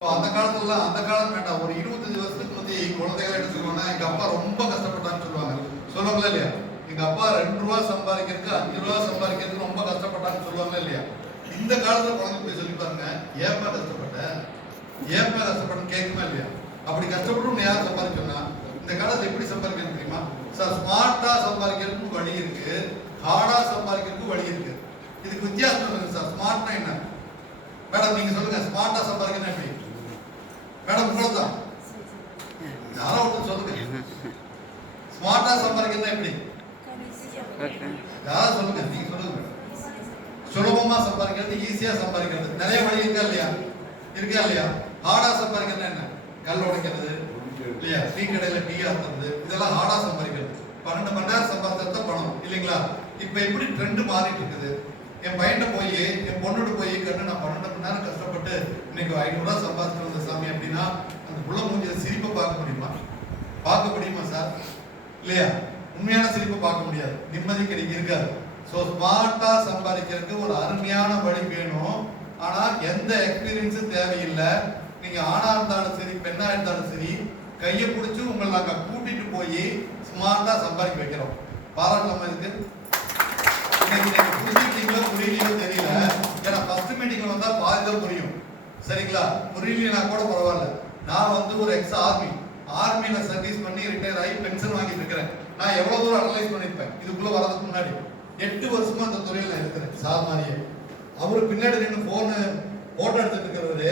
அந்த காலம் வேண்டாம். ஒரு 25 வருஷத்துக்கு வந்து குழந்தைகள் என்ன சொல்லுவாங்கன்னா, எங்க அப்பா ரொம்ப கஷ்டப்பட்டான்னு சொல்லுவாங்க. சொல்லுவாங்களா இல்லையா? எங்க அப்பா 2 ரூபா சம்பாதிக்கிறதுக்கு 5 ரூபா சம்பாதிக்கிறதுக்கு ரொம்ப கஷ்டப்பட்டான்னு சொல்லுவாங்களா இல்லையா? இந்த காலத்துல குழந்தை போய் சொல்லி பாருங்க, ஏப்பா கஷ்டப்பட்ட, ஏப்பா கஷ்டப்பட்டன்னு கேட்குமா இல்லையா? அப்படி கஷ்டப்பட்டு யார் சம்பாதிக்கணும்னா, இந்த காலத்துல எப்படி சம்பாதிக்கிறது தெரியுமா சார்? ஸ்மார்ட்டா சம்பாதிக்கிறதுக்கு வழி இருக்கு, ஹார்டா சம்பாதிக்கிறதுக்கு வழி இருக்கு. இதுக்கு வித்தியாசம் இருக்கு சார். ஸ்மார்ட்னா என்ன மேடம்? நீங்க சொல்லுங்க, ஸ்மார்ட்டா சம்பாதிக்கணும் எப்படி மேடம்? உங்களதான் யாரோ ஒருத்தர் சொல்லுங்க, ஸ்மார்ட்டா சம்பாதிக்கணும் எப்படி? யாரா சொல்லுங்க, நீங்க சொல்லுங்க மேடம். சுலபமா சம்பாதிக்கிறது, ஈஸியா சம்பாதிக்கிறது நிறைய வழி இருக்கா இல்லையா? இருக்கா இல்லையா? ஹார்டா சம்பாதிக்கிறது என்ன? கல் உடைக்கிறது இல்லையா, டீ கடையில டீ ஆத்துறது, இதெல்லாம் ஹார்டா சம்பாதிக்கிறது. 12 மணி நேரம் சம்பாதிச்சா பணம் இல்லைங்களா? இப்ப எப்படி ட்ரெண்ட் மாறிட்டு இருக்குது. என் பையன் போய் என் பொண்ணோட போய் கண்ணு நான் 12 மணி நேரம் கஷ்டப்பட்டு இன்னைக்கு 500 ரூபா சம்பாதிச்சு வந்த சாமி அப்படின்னா அந்த புள்ள மூஞ்சிய சிரிப்பை பார்க்க முடியுமா? பார்க்க முடியுமா சார்? இல்லையா? உண்மையான சிரிப்பை பார்க்க முடியாது, நிம்மதி கிடைக்க இருக்காது. ஸோ ஸ்மார்ட்டா சம்பாதிக்கிறதுக்கு ஒரு அருமையான வழி வேணும். ஆனா எந்த எக்ஸ்பீரியன்ஸும் தேவையில்லை. நீங்க ஆணா இருந்தாலும் சரி, பெண்ணா இருந்தாலும் சரி, கையை பிடிச்சி உங்களை நாங்க கூட்டிட்டு போய் ஸ்மார்ட்டா சம்பாதிக்க வைக்கிறோம். பாராட்டலாமா இருக்கு? புரிஞ்சுக்கிட்டீங்களோ புரியலையோ தெரியல. ஏன்னா ஃபர்ஸ்ட் மீட்டிங்ல வந்தா பாதிதான் புரியும். சரிங்களா? புரியலையா கூட பரவாயில்ல. நான் வந்து ஒரு எக்ஸ் ஆர்மியில சர்வீஸ் பண்ணி ரிட்டையர் ஆகி பென்ஷன் வாங்கிட்டு இருக்கிறேன். நான் எவ்வளவு தூரம் அனலைஸ் பண்ணிருப்பேன் இதுக்குள்ள வரதுக்கு முன்னாடி. 8 வருஷமா அந்த துறையில் நான் இருக்கிறேன். சார் மாதிரியே அவரு பின்னாடி நின்று போட்டோ எடுத்துட்டு இருக்கிறவரு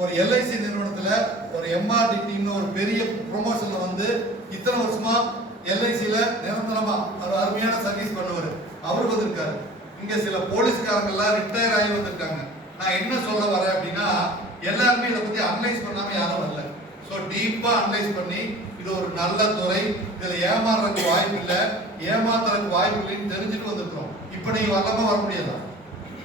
ஒரு எல்ஐசி நிறுவனத்துல ஒரு எம்ஆர்டிடின்னு ஒரு பெரிய ப்ரொமோஷன்ல வந்து இத்தனை வருஷமா எல்ஐசியில நிரந்தரமா ஒரு அருமையான சர்வீஸ் பண்ணுவாரு. அவரு வந்திருக்காரு. இங்க சில போலீஸ்காரங்க எல்லாம் ரிட்டையர் ஆகி வந்திருக்காங்க. நான் என்ன சொல்ல வரேன் அப்படின்னா, எல்லாருமே இதை பத்தி அனலைஸ் பண்ணாம யாரும் வரல. ஸோ டீப்பா அனலைஸ் பண்ணி இது ஒரு நல்ல துறை, இதுல ஏமாறுறதுக்கு வாய்ப்பு இல்லை, ஏமாத்துறதுக்கு வாய்ப்பு இல்லைன்னு தெரிஞ்சுட்டு வந்திருக்கிறோம். இப்ப நீங்க வரலாமா? வர முடியாதா?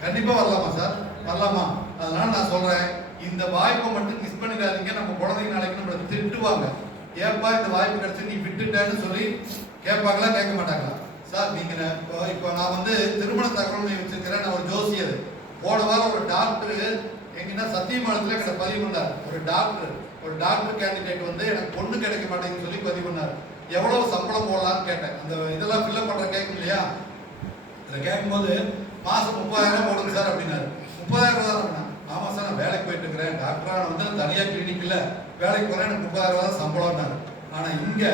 கண்டிப்பா வரலாமா சார்? வரலாமா? அதனால நான் சொல்றேன், இந்த வாய்ப்பை மட்டும் மிஸ் பண்ணிடாதீங்க. நம்ம குழந்தைங்க நாளைக்கு நம்மளை திட்டுவாங்க, ஏப்பா இந்த வாய்ப்பு கிடைச்சு நீ விட்டுட்டேன்னு சொல்லி கேட்பாங்களா கேட்க மாட்டாங்களா? சார் நீங்க இப்போ நான் வந்து திருமண தகவல் வச்சிருக்கிறேன். நான் ஒரு ஜோசியர். போன வாரம் ஒரு டாக்டர் எங்கன்னா சத்தியமங்கலத்துல எனக்கு பதிவு பண்ணார். ஒரு டாக்டர் கேண்டிடேட் வந்து எனக்கு பொண்ணு கிடைக்க மாட்டேங்குன்னு சொல்லி பதிவு பண்ணார். எவ்வளவு சம்பளம் போடலான்னு கேட்டேன். அந்த இதெல்லாம் ஃபில்அப் பண்ற கேட்கும் இல்லையா? இதை கேட்கும்போது மாசம் 30,000 போடுங்க சார் அப்படின்னாரு. 30,000 தான். ஆமா சார், நான் வேலைக்கு போயிட்டு இருக்கிறேன், டாக்டரா வந்து தனியார் கிளினிக் இல்ல வேலைக்கு போறேன், எனக்கு 30,000 தான் சம்பளம்னாரு. ஆனா இங்க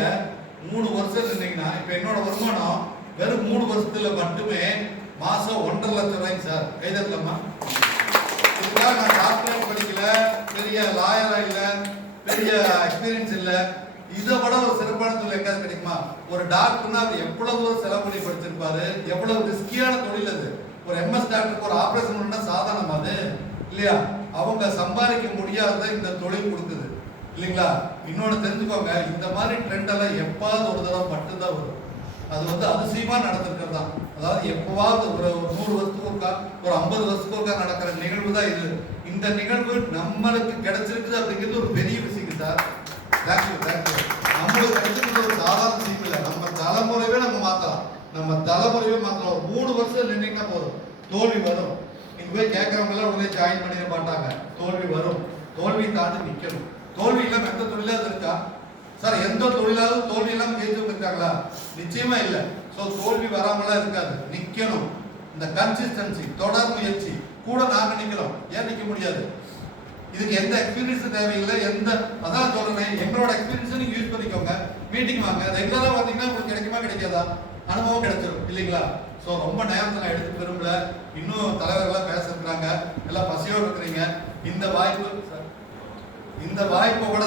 3 வருஷம் இருந்தீங்கன்னா இப்ப என்னோட வருமானம் வெறும் 3 வருஷத்துல மட்டுமே மாசம் 1.5 லட்சம் ரூபாய்க்கு சார். கைதட்டலாமா? இதுக்காக நான் டாக்டரேட் படிக்கல, பெரிய லாயரா இல்ல, பெரிய எக்ஸ்பீரியன்ஸ் இல்ல. இதை விட ஒரு சிறப்பான தொழில் எங்காவது கிடைக்குமா? ஒரு டாக்டர்னா அவர் எவ்வளவு தூரம் செலவு பண்ணி படிச்சிருப்பாரு, எவ்வளவு ரிஸ்கியான தொழில் அது. ஒரு எம்எஸ் டாக்டருக்கு ஒரு ஆபரேஷன் பண்ணா சாதாரணமா அது இல்லையா? அவங்க சம்பாதிக்க முடியாத இந்த தொழில் கொடுக்குது இல்லைங்களா? இன்னொன்னு தெரிஞ்சுக்கோங்க, இந்த மாதிரி ட்ரெண்ட் எல்லாம் எப்பாவது ஒரு தடவை மட்டும்தான் வரும். அது வந்து அதிசயமா நடந்திருக்கிறது தான். அதாவது எப்பவாவது ஒரு 100 வருஷத்துக்கு ஒருக்கா, ஒரு 50 வருஷத்துக்கு ஒருக்கா நடக்கிற நிகழ்வு தான் இது. இந்த நிகழ்வு நம்மளுக்கு கிடைச்சிருக்குது அப்படிங்கிறது ஒரு பெரிய விஷயம் சார். நம்மளுக்கு கிடைச்சிருக்கிறது ஒரு சாதாரண விஷயம் இல்லை. நம்ம தலைமுறையே நம்ம மாத்தலாம். ஒரு 3 வருஷம் நின்னீங்கன்னா போதும், தோல்வி வரும். நீங்க போய் கேட்கறவங்க எல்லாம் உடனே ஜாயின் பண்ணிட மாட்டாங்க. தோல்வி வரும். தோல்வியை தாண்டி நிக்கணும். தோல்வி இல்லாம எந்த தொழிலாவது இருக்கா சார்? எந்த தொழிலாவது தோல்வி இல்லாம ஜெயிச்சு இருக்காங்களா? நிச்சயமா இல்லை. ஸோ தோல்வி வராமலாம் இருக்காது, நிக்கணும். இந்த கன்சிஸ்டன்சி, தொடர் முயற்சி கூட நாங்க நிக்கிறோம். ஏன் நிக்க முடியாது? இதுக்கு எந்த எக்ஸ்பீரியன்ஸும் தேவையில்லை. அதான் சொல்றேன், எங்களோட எக்ஸ்பீரியன்ஸ் நீங்க யூஸ் பண்ணிக்கோங்க. மீட்டிங் வாங்க, ரெகுலரா வந்தீங்கன்னா உங்களுக்கு கிடைக்குமா கிடைக்காதா? அனுபவம் கிடைச்சிடும் இல்லைங்களா? ஸோ ரொம்ப நேரத்தை நான் எடுத்து விரும்பல. இன்னும் தலைவர்கள்லாம் பேச இருக்கிறாங்க, எல்லாம் பசியோடு இருக்கிறீங்க. இந்த வாய்ப்பு கூட